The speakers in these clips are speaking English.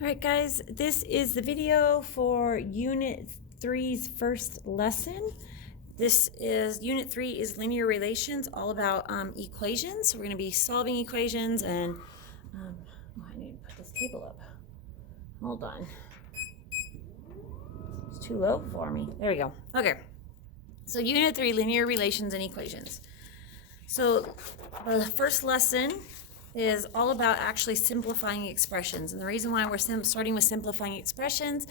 All right, guys, this is the video for Unit 3's first lesson. This is Unit 3 is linear relations, all about equations. So we're going to be solving equations and I need to put this table up. Hold on. It's too low for me. There we go. Okay. So Unit 3, linear relations and equations. So the first lesson is all about actually simplifying expressions. And the reason why we're starting with simplifying expressions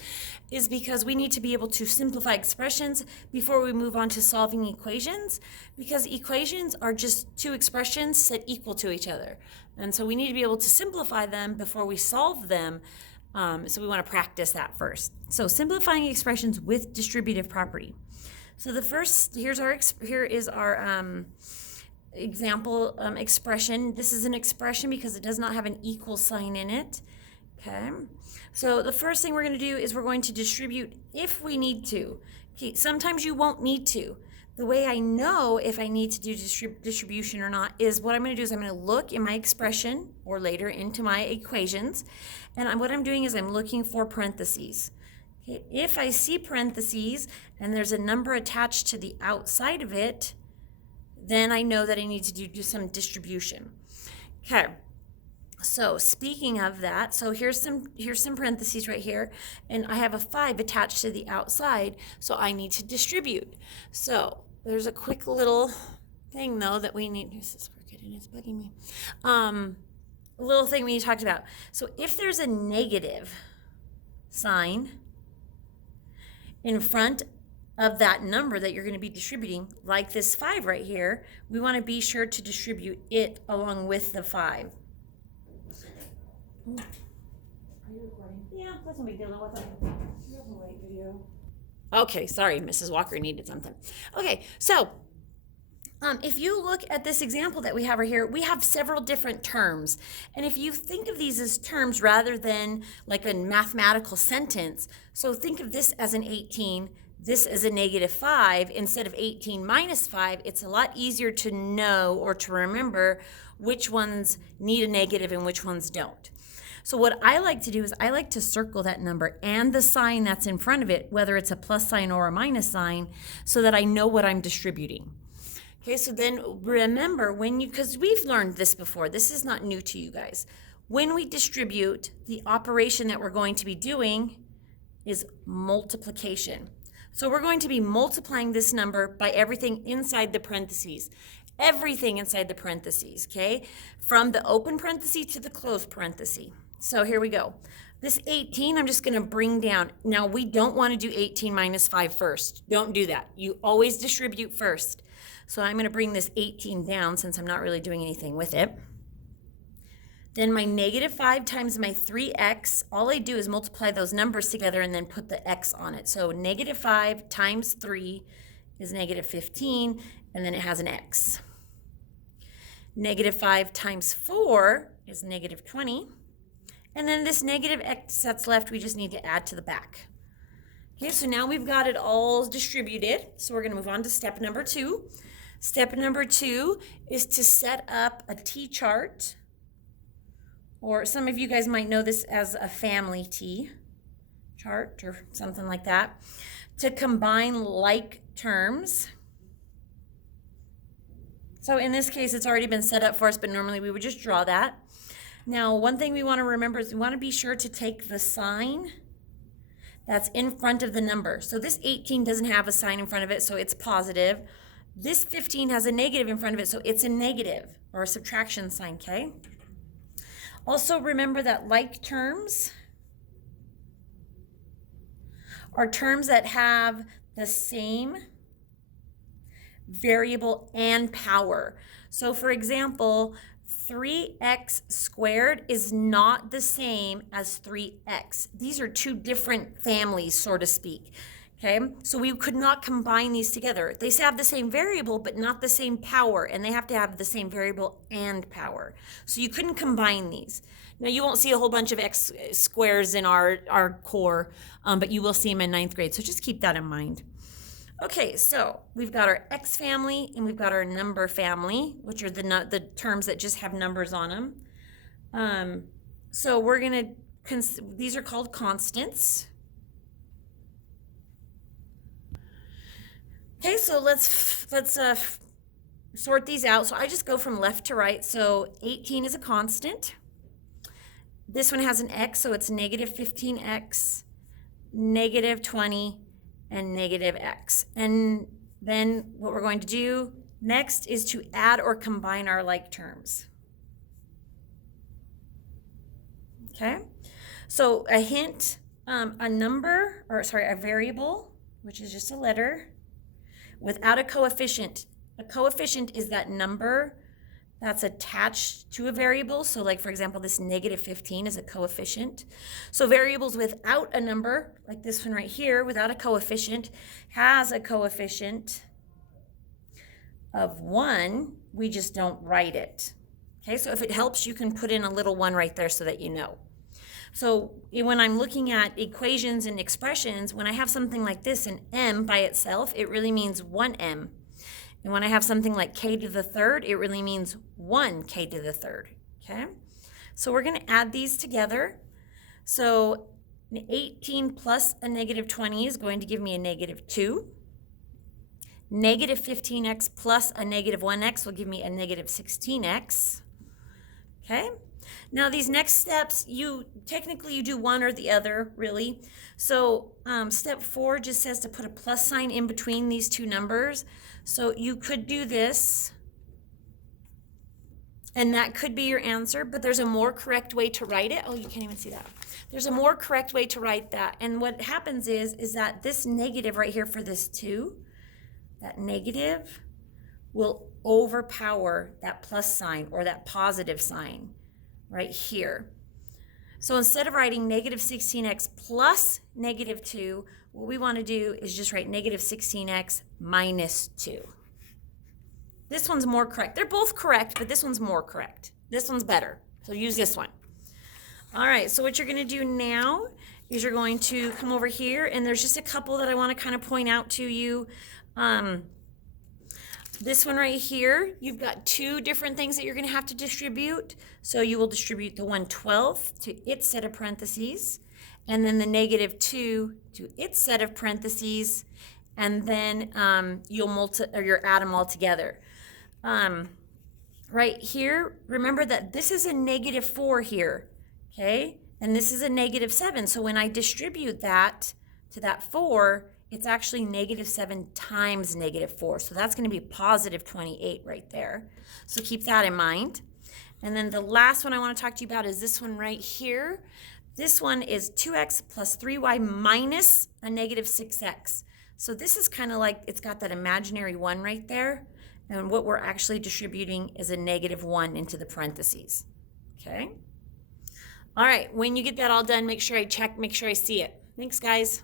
is because we need to be able to simplify expressions before we move on to solving equations, because equations are just two expressions set equal to each other. And so we need to be able to simplify them before we solve them. So we want to practice that first. So simplifying expressions with distributive property. So the first, here is our example expression. This is an expression because it does not have an equal sign in it. Okay, so the first thing we're going to do is we're going to distribute if we need to. Okay, sometimes you won't need to. The way I know if I need to do distribution or not is what I'm going to do is I'm going to look in my expression or later into my equations, and what I'm doing is I'm looking for parentheses. Okay, if I see parentheses and there's a number attached to the outside of it, then I know that I need to do some distribution. Okay, so speaking of that, so here's some parentheses right here, and I have a 5 attached to the outside, so I need to distribute. So there's a quick little thing though that we need. This is crooked and it's bugging me. A little thing we talked about. So if there's a negative sign in front of that number that you're going to be distributing, like this 5 right here, we want to be sure to distribute it along with the 5. Are you recording? Yeah, that's no big deal. You have a late video. Okay, sorry, Mrs. Walker needed something. Okay, so if you look at this example that we have right here, we have several different terms. And if you think of these as terms rather than like a mathematical sentence, so think of this as an 18, this is a negative 5, instead of 18 minus 5, it's a lot easier to know or to remember which ones need a negative and which ones don't. So what I like to do is I like to circle that number and the sign that's in front of it, whether it's a plus sign or a minus sign, so that I know what I'm distributing. Okay, so then remember because we've learned this before, this is not new to you guys. When we distribute, the operation that we're going to be doing is multiplication. So we're going to be multiplying this number by everything inside the parentheses. Everything inside the parentheses, okay? From the open parenthesis to the closed parenthesis. So here we go. This 18, I'm just going to bring down. Now, we don't want to do 18 minus 5 first. Don't do that. You always distribute first. So I'm going to bring this 18 down since I'm not really doing anything with it. Then my negative 5 times my 3x, all I do is multiply those numbers together and then put the x on it. So negative 5 times 3 is negative 15, and then it has an x. Negative 5 times 4 is negative 20. And then this negative x that's left, we just need to add to the back. Okay, so now we've got it all distributed. So we're going to move on to step number 2. Step number 2 is to set up a t-chart. Or some of you guys might know this as a family T chart or something like that, to combine like terms. So in this case, it's already been set up for us, but normally we would just draw that. Now, one thing we want to remember is we want to be sure to take the sign that's in front of the number. So this 18 doesn't have a sign in front of it, so it's positive. This 15 has a negative in front of it, so it's a negative or a subtraction sign, okay? Also remember that like terms are terms that have the same variable and power. So for example, 3x squared is not the same as 3x. These are two different families, so to speak. Okay, so we could not combine these together. They have the same variable, but not the same power, and they have to have the same variable and power. So you couldn't combine these. Now, you won't see a whole bunch of x squares in our core, but you will see them in 9th grade, so just keep that in mind. Okay, so we've got our x family, and we've got our number family, which are the terms that just have numbers on them. So we're going to these are called constants. Okay, so let's sort these out. So I just go from left to right. So 18 is a constant. This one has an x, so it's negative 15x, negative 20, and negative x. And then what we're going to do next is to add or combine our like terms. Okay, so a hint, a variable, which is just a letter, without a coefficient. A coefficient is that number that's attached to a variable. So like, for example, this negative 15 is a coefficient. So variables without a number, like this one right here, without a coefficient, has a coefficient of 1. We just don't write it. Okay, so if it helps, you can put in a little 1 right there so that you know. So when I'm looking at equations and expressions, when I have something like this, an m by itself, it really means 1m. And when I have something like k to the third, it really means 1k to the third, okay? So we're gonna add these together. So 18 plus a negative 20 is going to give me a negative 2. Negative 15x plus a negative 1x will give me a negative 16x, okay? Now these next steps, technically you do one or the other, really. So step 4 just says to put a plus sign in between these two numbers. So you could do this, and that could be your answer, but there's a more correct way to write it. Oh, you can't even see that. There's a more correct way to write that. And what happens is that this negative right here for this 2, that negative will overpower that plus sign or that positive sign right here. So instead of writing negative 16x plus negative 2, what we want to do is just write negative 16x minus 2. This one's more correct. They're both correct, but this one's more correct. This one's better, so use this one. All right, so what you're going to do now is you're going to come over here, and there's just a couple that I want to kind of point out to you. This one right here, you've got 2 different things that you're going to have to distribute. So you will distribute the 1/12 to its set of parentheses, and then the negative 2 to its set of parentheses, and then you'll add them all together. Right here, remember that this is a negative 4 here, okay? And this is a negative 7. So when I distribute that to that 4, it's actually negative 7 times negative 4. So that's going to be positive 28 right there. So keep that in mind. And then the last one I want to talk to you about is this one right here. This one is 2x plus 3y minus a negative 6x. So this is kind of like, it's got that imaginary 1 right there. And what we're actually distributing is a negative 1 into the parentheses. Okay? All right, when you get that all done, make sure I check, make sure I see it. Thanks, guys.